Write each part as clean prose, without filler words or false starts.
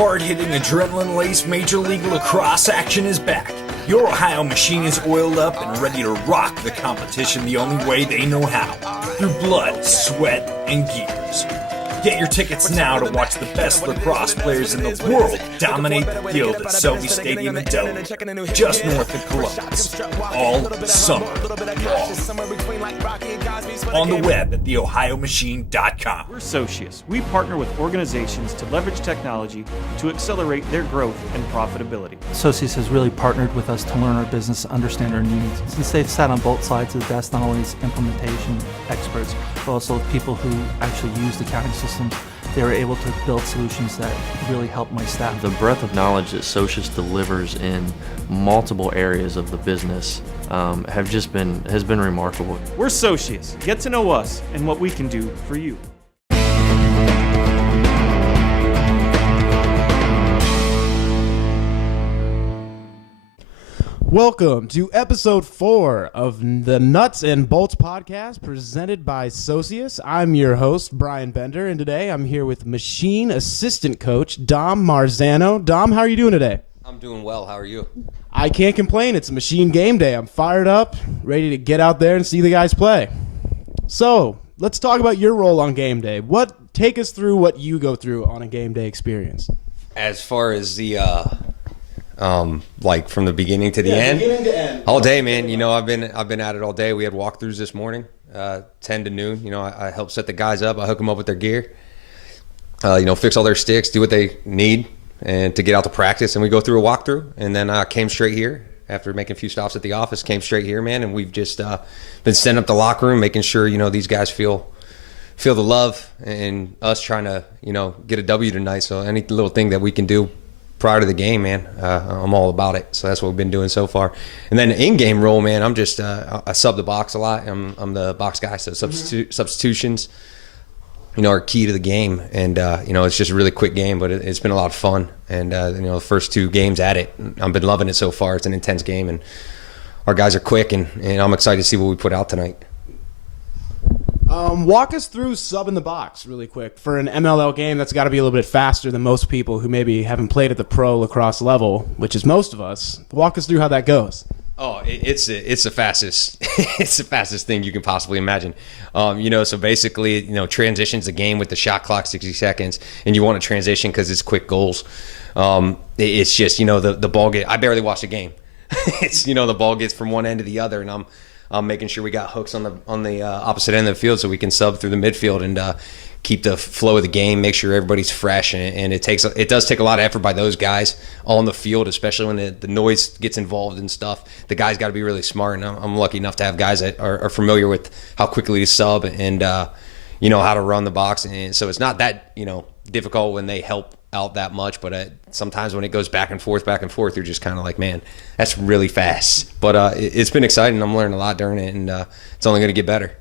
Hard-hitting, adrenaline-laced Major League Lacrosse action is back. Your Ohio machine is oiled up and ready to rock the competition the only way they know how, through blood, sweat, and gears. Get your tickets now to watch the best lacrosse players in the world dominate the field at Selby Stadium in Delaware, just north of Columbus, all summer long. On the web at theohiomachine.com. We're Socius. We partner with organizations to leverage technology to accelerate their growth and profitability. Socius has really partnered with us to learn our business, understand our needs. Since they've sat on both sides of the desk, not only as implementation experts, but also people who actually use the accounting systems, they were able to build solutions that really help my staff. The breadth of knowledge that Socius delivers in multiple areas of the business has been remarkable. We're Socius. Get to know us and what we can do for you. Welcome to episode 4 of the Nuts and Bolts podcast presented by Socius. I'm your host, Brian Bender, and today I'm here with machine assistant coach Dom Marzano. Dom, how are you doing today? I'm doing well. How are you? I can't complain. It's a machine game day. I'm fired up, ready to get out there and see the guys play. So, let's talk about your role on game day. Take us through what you go through on a game day experience. As far as the like from the beginning to the end? Beginning to end. All day, man. You know, I've been at it all day. We had walkthroughs this morning, 10 to noon. You know, I help set the guys up. I hook them up with their gear. Fix all their sticks, do what they need, and to get out to practice. And we go through a walkthrough, and then I came straight here after making a few stops at the office. Came straight here, man, and we've just been setting up the locker room, making sure these guys feel the love and us trying to get a W tonight. So any little thing that we can do prior to the game, man, I'm all about it. So that's what we've been doing so far. And then the in-game role, man, I'm just I sub the box a lot. I'm the box guy, so substitutions, are key to the game. And it's just a really quick game, but it's been a lot of fun. And the first 2 games at it, I've been loving it so far. It's an intense game, and our guys are quick, and I'm excited to see what we put out tonight. Walk us through sub in the box really quick. For an MLL game, that's got to be a little bit faster than most people who maybe haven't played at the pro lacrosse level, which is most of us. Walk us through how that goes. Oh, it's the fastest it's the fastest thing you can possibly imagine. So basically, transitions the game with the shot clock 60 seconds, and you want to transition because it's quick goals. It's just the ball I barely watch the game. It's the ball gets from one end to the other, and I'm making sure we got hooks on the opposite end of the field so we can sub through the midfield and keep the flow of the game, make sure everybody's fresh. And it does take a lot of effort by those guys on the field, especially when the noise gets involved and stuff. The guys got to be really smart, and I'm lucky enough to have guys that are familiar with how quickly to sub and how to run the box. And so it's not that difficult when they help out that much, but sometimes when it goes back and forth, you're just kind of like, man, that's really fast. But it's been exciting. I'm learning a lot during it, and it's only going to get better.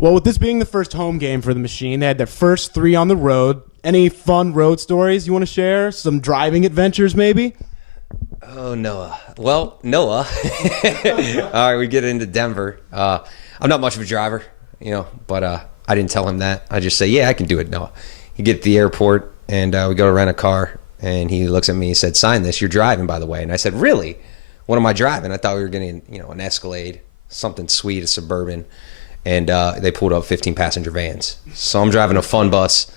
Well, with this being the first home game for the machine, they had their first 3 on the road. Any fun road stories you want to share? Some driving adventures, maybe? Oh, Noah. Well, Noah. All right, we get into Denver. I'm not much of a driver, but I didn't tell him that. I just say, yeah, I can do it, Noah. You get to the airport, and we go to rent a car, and he looks at me and said, sign this. You're driving, by the way. And I said, really? What am I driving? I thought we were getting, an Escalade, something sweet, a Suburban. And they pulled up 15-passenger vans. So I'm driving a fun bus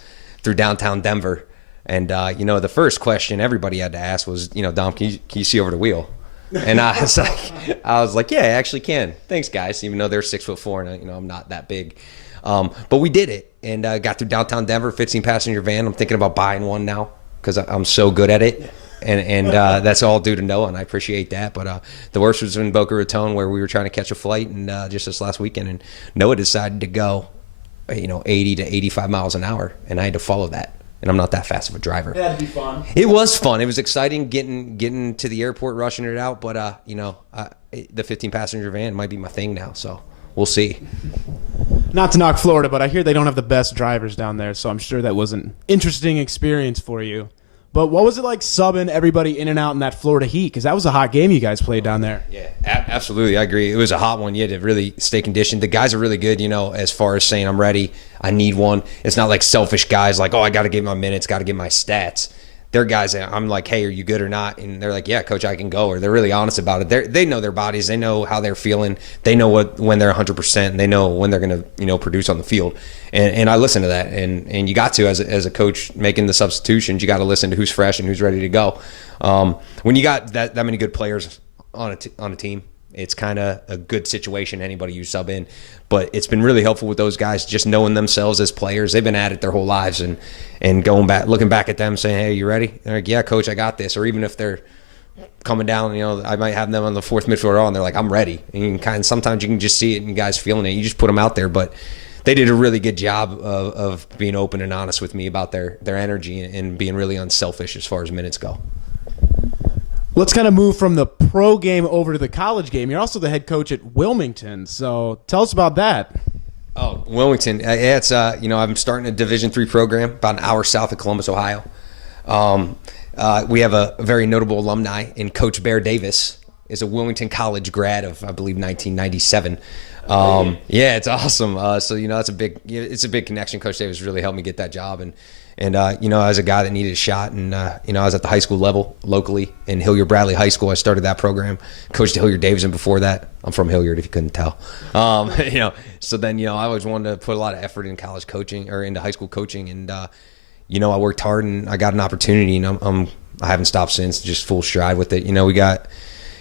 through downtown Denver. And, the first question everybody had to ask was, Dom, can you see over the wheel? And I was like, yeah, I actually can. Thanks, guys, even though they're 6'4", and, I'm not that big. But we did it, and got through downtown Denver, 15-passenger van. I'm thinking about buying one now because I'm so good at it. And that's all due to Noah, and I appreciate that. But the worst was in Boca Raton, where we were trying to catch a flight, and just this last weekend, and Noah decided to go, 80 to 85 miles an hour, and I had to follow that. And I'm not that fast of a driver. That'd be fun. It was fun. It was exciting getting to the airport, rushing it out. But the 15-passenger van might be my thing now, so we'll see. Not to knock Florida, but I hear they don't have the best drivers down there, so I'm sure that was an interesting experience for you. But what was it like subbing everybody in and out in that Florida heat? Because that was a hot game you guys played down there. Yeah, absolutely. I agree. It was a hot one. You had to really stay conditioned. The guys are really good, as far as saying, I'm ready, I need one. It's not like selfish guys like, oh, I got to get my minutes, got to get my stats. They're guys that I'm like, hey, are you good or not? And they're like, yeah, coach, I can go. Or they're really honest about it. They know their bodies. They know how they're feeling. They know when they're 100%. And they know when they're going to, produce on the field. And I listen to that. And you got to, as a coach, making the substitutions, you got to listen to who's fresh and who's ready to go. When you got that many good players on a team, it's kind of a good situation, anybody you sub in. But it's been really helpful with those guys just knowing themselves as players. They've been at it their whole lives and going back, looking back at them saying, hey, you ready? They're like, yeah, coach, I got this. Or even if they're coming down, I might have them on the fourth midfielder and they're like, I'm ready. And sometimes you can just see it and you guys feeling it. You just put them out there. But they did a really good job of being open and honest with me about their energy and being really unselfish as far as minutes go. Let's kind of move from the pro game over to the college game. You're also the head coach at Wilmington, so tell us about that. Oh, Wilmington. Yeah, it's I'm starting a Division III program about an hour south of Columbus, Ohio. We have a very notable alumni in Coach Bear Davis. Is a Wilmington College grad of, I believe, 1997. Yeah, it's awesome. So that's it's a big connection. Coach Davis really helped me get that job, and I was a guy that needed a shot, and I was at the high school level locally in Hilliard Bradley High School. I started that program, coached at Hilliard Davidson before that. I'm from Hilliard, if you couldn't tell. So then I always wanted to put a lot of effort in college coaching or into high school coaching, and I worked hard and I got an opportunity, and I haven't stopped since, just full stride with it. We got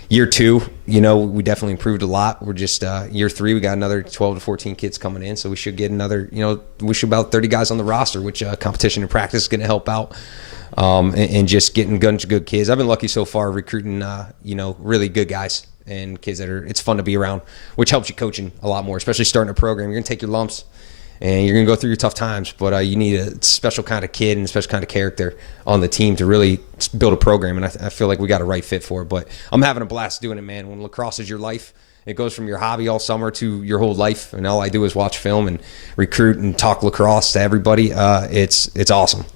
year 2, we definitely improved a lot. We're just year 3, we got another 12 to 14 kids coming in, so we should get another, we should about 30 guys on the roster, which competition and practice is going to help out, and just getting good kids. I've been lucky so far recruiting, really good guys and kids that it's fun to be around, which helps you coaching a lot more, especially starting a program. You're going to take your lumps and you're going to go through your tough times, but you need a special kind of kid and a special kind of character on the team to really build a program, and I feel like we got a right fit for it. But I'm having a blast doing it, man. When lacrosse is your life, it goes from your hobby all summer to your whole life, and all I do is watch film and recruit and talk lacrosse to everybody. It's awesome,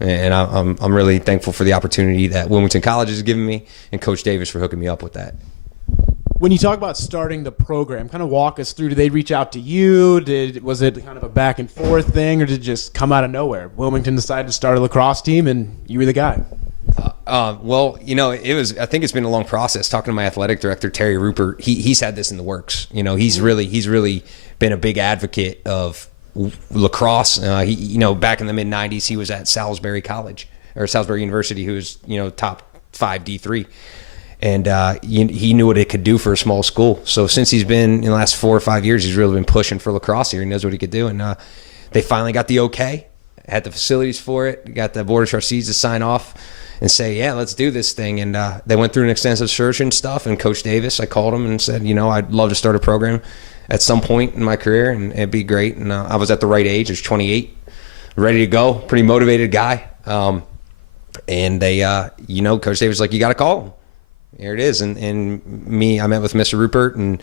and I'm really thankful for the opportunity that Wilmington College has given me, and Coach Davis for hooking me up with that. When you talk about starting the program, kind of walk us through. Did they reach out to you? Was it kind of a back and forth thing, or did it just come out of nowhere? Wilmington decided to start a lacrosse team, and you were the guy. Well, it was. I think it's been a long process. Talking to my athletic director, Terry Rupert, he's had this in the works. He's really been a big advocate of lacrosse. Back in the mid '90s, he was at Salisbury University, who was top 5 D3. And he knew what it could do for a small school. So since he's been, in the last 4 or 5 years, he's really been pushing for lacrosse here. He knows what he could do. And they finally got the okay, had the facilities for it, got the board of trustees to sign off and say, yeah, let's do this thing. And they went through an extensive search and stuff. And Coach Davis, I called him and said, I'd love to start a program at some point in my career, and it'd be great. And I was at the right age. I was 28, ready to go, pretty motivated guy. And they, Coach Davis was like, you got to call him. Here it is. And I met with Mr. Rupert and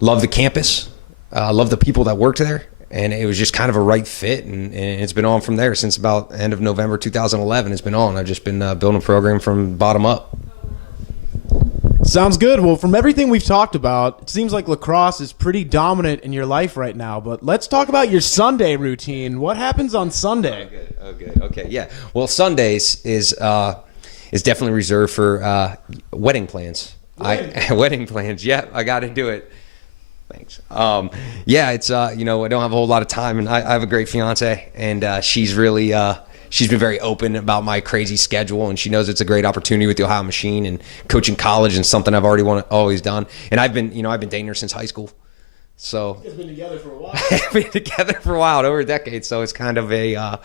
loved the campus, loved the people that worked there. And it was just kind of a right fit. And it's been on from there since about end of November 2011. It's been on. I've just been building a program from bottom up. Sounds good. Well, from everything we've talked about, it seems like lacrosse is pretty dominant in your life right now. But let's talk about your Sunday routine. What happens on Sunday? Oh, good. Okay, yeah. Well, Sundays is definitely reserved for wedding plans. Wedding plans. Yeah, I got to do it. Thanks. It's I don't have a whole lot of time, and I have a great fiance, and she's really she's been very open about my crazy schedule, and she knows it's a great opportunity with the Ohio Machine and coaching college, and something I've always done. And I've been dating her since high school. So you've been together for a while. Been together for a while, over a decade. So it's kind of a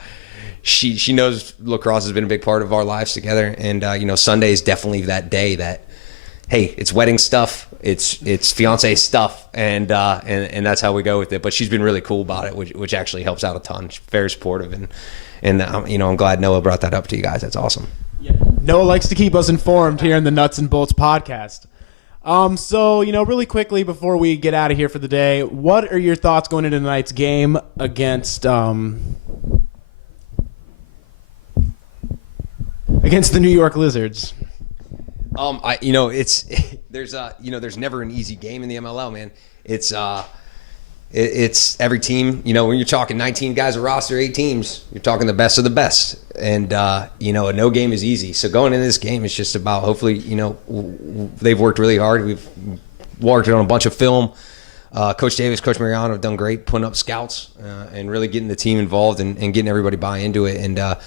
she knows lacrosse has been a big part of our lives together, and Sunday is definitely that day that, hey, it's wedding stuff, it's fiance stuff, and that's how we go with it. But she's been really cool about it, which actually helps out a ton. She's very supportive, and I'm glad Noah brought that up to you guys. That's awesome. Yeah. Noah likes to keep us informed here in the Nuts and Bolts podcast. So, really quickly before we get out of here for the day, what are your thoughts going into tonight's game against against the New York Lizards? There's never an easy game in the MLL, man. It's every team, when you're talking 19 guys a roster, 8 teams, you're talking the best of the best. And, no game is easy. So going into this game, it's just about hopefully, they've worked really hard. We've worked on a bunch of film. Coach Davis, Coach Mariano have done great putting up scouts and really getting the team involved and getting everybody buy into it. And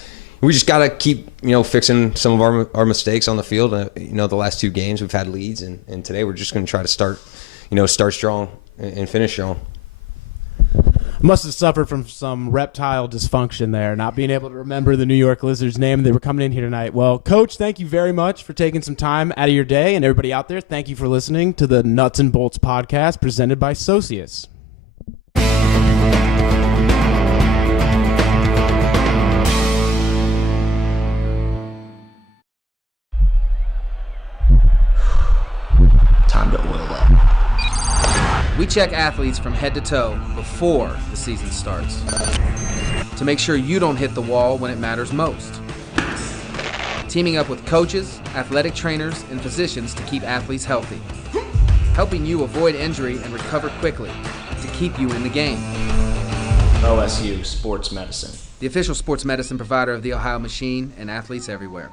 we just got to keep, fixing some of our mistakes on the field. The last 2 games we've had leads, and today we're just going to try to start strong and finish strong. Must have suffered from some reptile dysfunction there, not being able to remember the New York Lizards' name. They were coming in here tonight. Well, Coach, thank you very much for taking some time out of your day. And everybody out there, thank you for listening to the Nuts and Bolts podcast presented by Socius. Time to oil up. We check athletes from head to toe before the season starts to make sure you don't hit the wall when it matters most. Teaming up with coaches, athletic trainers, and physicians to keep athletes healthy. Helping you avoid injury and recover quickly to keep you in the game. OSU Sports Medicine. The official sports medicine provider of the Ohio Machine and athletes everywhere.